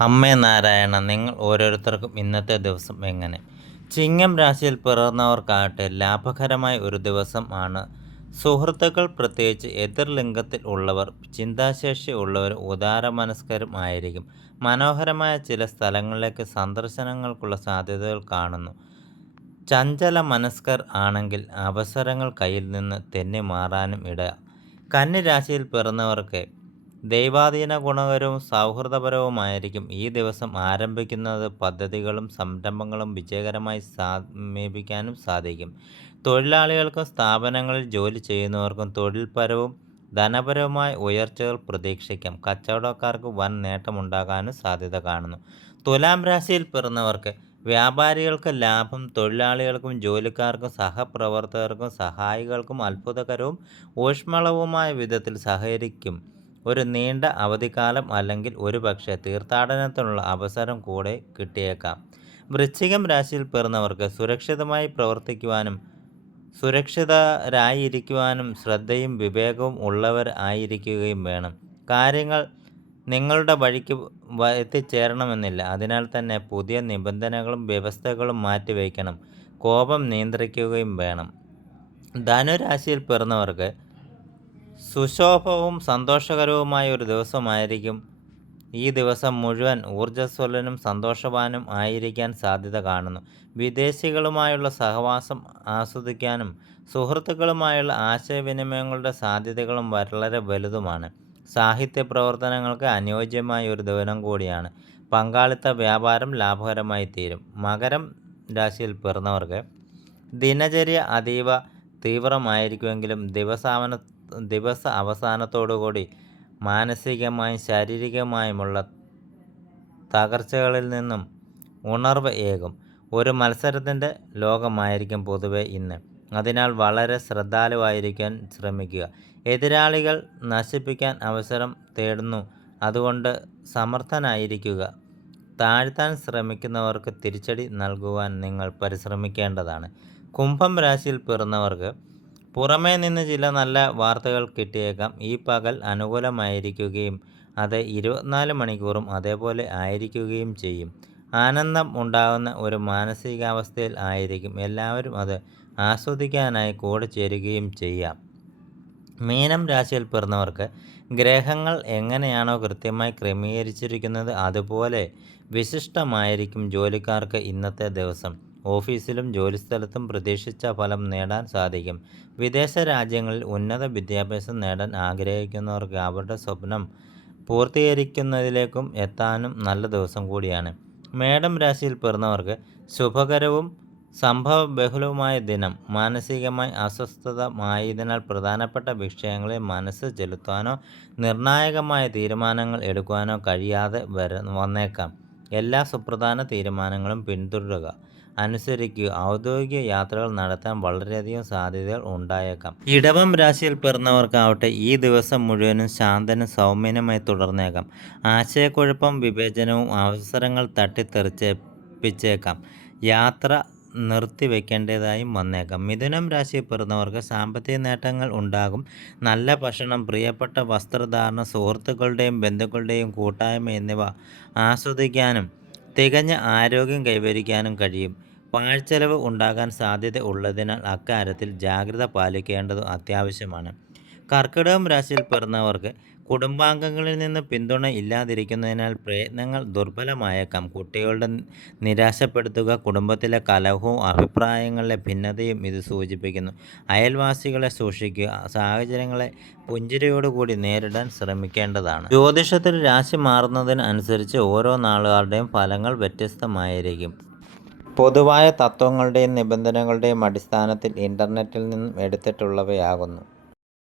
അമ്മേ നാരായണ നിങ്ങൾ ഓരോരുത്തർക്കും ഇന്നത്തെ ദിവസം എങ്ങനെ? ചിങ്ങം രാശിയിൽ പിറന്നവർക്കാകട്ടെ ലാഭകരമായ ഒരു ദിവസം ആണ്. സുഹൃത്തുക്കൾ പ്രത്യേകിച്ച് എതിർ ലിംഗത്തിൽ ഉള്ളവർ ചിന്താശേഷി ഉള്ളവർ ഉദാരമനസ്കരും ആയിരിക്കും. മനോഹരമായ ചില സ്ഥലങ്ങളിലേക്ക് സന്ദർശനങ്ങൾക്കുള്ള സാധ്യതകൾ കാണുന്നു. ചഞ്ചല മനസ്കർ ആണെങ്കിൽ അവസരങ്ങൾ കയ്യിൽ നിന്ന് തെന്നി മാറാനും ഇട കന്നി രാശിയിൽ പിറന്നവർക്ക് ദൈവാധീന ഗുണകരവും സൗഹൃദപരവുമായിരിക്കും ഈ ദിവസം ആരംഭിക്കുന്നത്. പദ്ധതികളും സംരംഭങ്ങളും വിജയകരമായി സമീപിക്കാനും സാധിക്കും. തൊഴിലാളികൾക്കും സ്ഥാപനങ്ങളിൽ ജോലി ചെയ്യുന്നവർക്കും തൊഴിൽപരവും ധനപരവുമായ ഉയർച്ചകൾ പ്രതീക്ഷിക്കാം. കച്ചവടക്കാർക്ക് വൻ നേട്ടമുണ്ടാകാനും സാധ്യത കാണുന്നു. തുലാം രാശിയിൽ പിറന്നവർക്ക് വ്യാപാരികൾക്ക് ലാഭം തൊഴിലാളികൾക്കും ജോലിക്കാർക്കും സഹപ്രവർത്തകർക്കും സഹായികൾക്കും അത്ഭുതകരവും ഊഷ്മളവുമായ വിധത്തിൽ സഹകരിക്കും. ഒരു നീണ്ട അവധിക്കാലം അല്ലെങ്കിൽ ഒരുപക്ഷെ തീർത്ഥാടനത്തിനുള്ള അവസരം കൂടെ കിട്ടിയേക്കാം. വൃശ്ചികം രാശിയിൽ പിറന്നവർക്ക് സുരക്ഷിതമായി പ്രവർത്തിക്കുവാനും സുരക്ഷിതരായിരിക്കുവാനും ശ്രദ്ധയും വിവേകവും ഉള്ളവർ ആയിരിക്കുകയും വേണം. കാര്യങ്ങൾ നിങ്ങളുടെ വഴിക്ക് എത്തിച്ചേരണമെന്നില്ല. അതിനാൽ തന്നെ പുതിയ നിബന്ധനകളും വ്യവസ്ഥകളും മാറ്റിവയ്ക്കണം. കോപം നിയന്ത്രിക്കുകയും വേണം. ധനുരാശിയിൽ പിറന്നവർക്ക് സുശോഭവും സന്തോഷകരവുമായ ഒരു ദിവസമായിരിക്കും. ഈ ദിവസം മുഴുവൻ ഊർജസ്വലനും സന്തോഷവാനും ആയിരിക്കാൻ സാധ്യത കാണുന്നു. വിദേശികളുമായുള്ള സഹവാസം ആസ്വദിക്കാനും സുഹൃത്തുക്കളുമായുള്ള ആശയവിനിമയങ്ങളുടെ സാധ്യതകളും വളരെ വലുതുമാണ്. സാഹിത്യ പ്രവർത്തനങ്ങൾക്ക് അനുയോജ്യമായ ഒരു ദിവനം കൂടിയാണ്. പങ്കാളിത്ത വ്യാപാരം ലാഭകരമായി തീരും. മകരം രാശിയിൽ പിറന്നവർക്ക് ദിനചര്യ അതീവ തീവ്രമായിരിക്കുമെങ്കിലും ദിവസാവന ദിവസ അവസാനത്തോടുകൂടി മാനസികമായും ശാരീരികമായുമുള്ള തകർച്ചകളിൽ നിന്നും ഉണർവ് ഏകും. ഒരു മത്സരത്തിന്റെ ലോകമായിരിക്കും പൊതുവെ ഇന്ന്. അതിനാൽ വളരെ ശ്രദ്ധാലുവായിരിക്കാൻ ശ്രമിക്കുക. എതിരാളികൾ നശിപ്പിക്കാൻ അവസരം തേടുന്നു. അതുകൊണ്ട് സമർത്ഥനായിരിക്കുക. താഴ്ത്താൻ ശ്രമിക്കുന്നവർക്ക് തിരിച്ചടി നൽകുവാൻ നിങ്ങൾ പരിശ്രമിക്കേണ്ടതാണ്. കുംഭം രാശിയിൽ പിറന്നവർക്ക് പുറമേ നിന്ന് ചില നല്ല വാർത്തകൾ കിട്ടിയേക്കാം. ഈ പകൽ അനുകൂലമായിരിക്കുകയും അത് ഇരുപത്തിനാല് മണിക്കൂറും അതേപോലെ ആയിരിക്കുകയും ചെയ്യും. ആനന്ദം ഉണ്ടാകുന്ന ഒരു മാനസികാവസ്ഥയിൽ ആയിരിക്കും. എല്ലാവരും അത് ആസ്വദിക്കാനായി കൂടെ ചേരുകയും ചെയ്യാം. മീനം രാശിയിൽ പിറന്നവർക്ക് ഗ്രഹങ്ങൾ എങ്ങനെയാണോ കൃത്യമായി ക്രമീകരിച്ചിരിക്കുന്നത് അതുപോലെ വിശിഷ്ടമായിരിക്കും ജോലിക്കാർക്ക് ഇന്നത്തെ ദിവസം. ഓഫീസിലും ജോലിസ്ഥലത്തും പ്രതീക്ഷിച്ച ഫലം നേടാൻ സാധിക്കും. വിദേശ രാജ്യങ്ങളിൽ ഉന്നത വിദ്യാഭ്യാസം നേടാൻ ആഗ്രഹിക്കുന്നവർക്ക് അവരുടെ സ്വപ്നം പൂർത്തീകരിക്കുന്നതിലേക്കും എത്താനും നല്ല ദിവസം കൂടിയാണ്. മേഡം രാശിയിൽ പിറന്നവർക്ക് ശുഭകരവും സംഭവ ബഹുലവുമായ ദിനം. മാനസികമായി അസ്വസ്ഥതമായതിനാൽ പ്രധാനപ്പെട്ട വിഷയങ്ങളിൽ മനസ്സ് ചെലുത്താനോ നിർണായകമായ തീരുമാനങ്ങൾ എടുക്കുവാനോ കഴിയാതെ വര വന്നേക്കാം. എല്ലാ സുപ്രധാന തീരുമാനങ്ങളും പിന്തുടരുക. അനുസരിക്കുക ഔദ്യോഗിക യാത്രകൾ നടത്താൻ വളരെയധികം സാധ്യതകൾ ഉണ്ടായേക്കാം. ഇടവം രാശിയിൽ പിറന്നവർക്കാവട്ടെ ഈ ദിവസം മുഴുവനും ശാന്തനും സൗമ്യനുമായി തുടർന്നേക്കാം. ആശയക്കുഴപ്പം വിവേചനവും അവസരങ്ങൾ തട്ടിത്തെറിച്ചേപ്പിച്ചേക്കാം. യാത്ര നിർത്തിവെക്കേണ്ടതായും വന്നേക്കാം. മിഥുനം രാശിയിൽ പിറന്നവർക്ക് സാമ്പത്തിക നേട്ടങ്ങൾ ഉണ്ടാകും. നല്ല ഭക്ഷണം പ്രിയപ്പെട്ട വസ്ത്രധാരണം സുഹൃത്തുക്കളുടെയും ബന്ധുക്കളുടെയും കൂട്ടായ്മ എന്നിവ ആസ്വദിക്കാനും തികഞ്ഞ ആരോഗ്യം കൈവരിക്കാനും കഴിയും. പാഴ്ചെലവ് ഉണ്ടാകാൻ സാധ്യത ഉള്ളതിനാൽ അക്കാര്യത്തിൽ ജാഗ്രത പാലിക്കേണ്ടത് അത്യാവശ്യമാണ്. കർക്കിടകം രാശിയിൽ പിറന്നവർക്ക് കുടുംബാംഗങ്ങളിൽ നിന്ന് പിന്തുണ ഇല്ലാതിരിക്കുന്നതിനാൽ പ്രയത്നങ്ങൾ ദുർബലമായേക്കാം. കുട്ടികളുടെ നിരാശപ്പെടുത്തുക കുടുംബത്തിലെ കലഹവും അഭിപ്രായങ്ങളിലെ ഭിന്നതയും ഇത് സൂചിപ്പിക്കുന്നു. അയൽവാസികളെ സൂക്ഷിക്കുക സാഹചര്യങ്ങളെ പുഞ്ചിരിയോടുകൂടി നേരിടാൻ ശ്രമിക്കേണ്ടതാണ്. ജ്യോതിഷത്തിൽ രാശി മാറുന്നതിനനുസരിച്ച് ഓരോ നാളുകാരുടെയും ഫലങ്ങൾ വ്യത്യസ്തമായിരിക്കും. പൊതുവായ തത്വങ്ങളുടെയും നിബന്ധനകളുടെയും അടിസ്ഥാനത്തിൽ ഇന്റർനെറ്റിൽ നിന്നും എടുത്തിട്ടുള്ളവയാകുന്നു.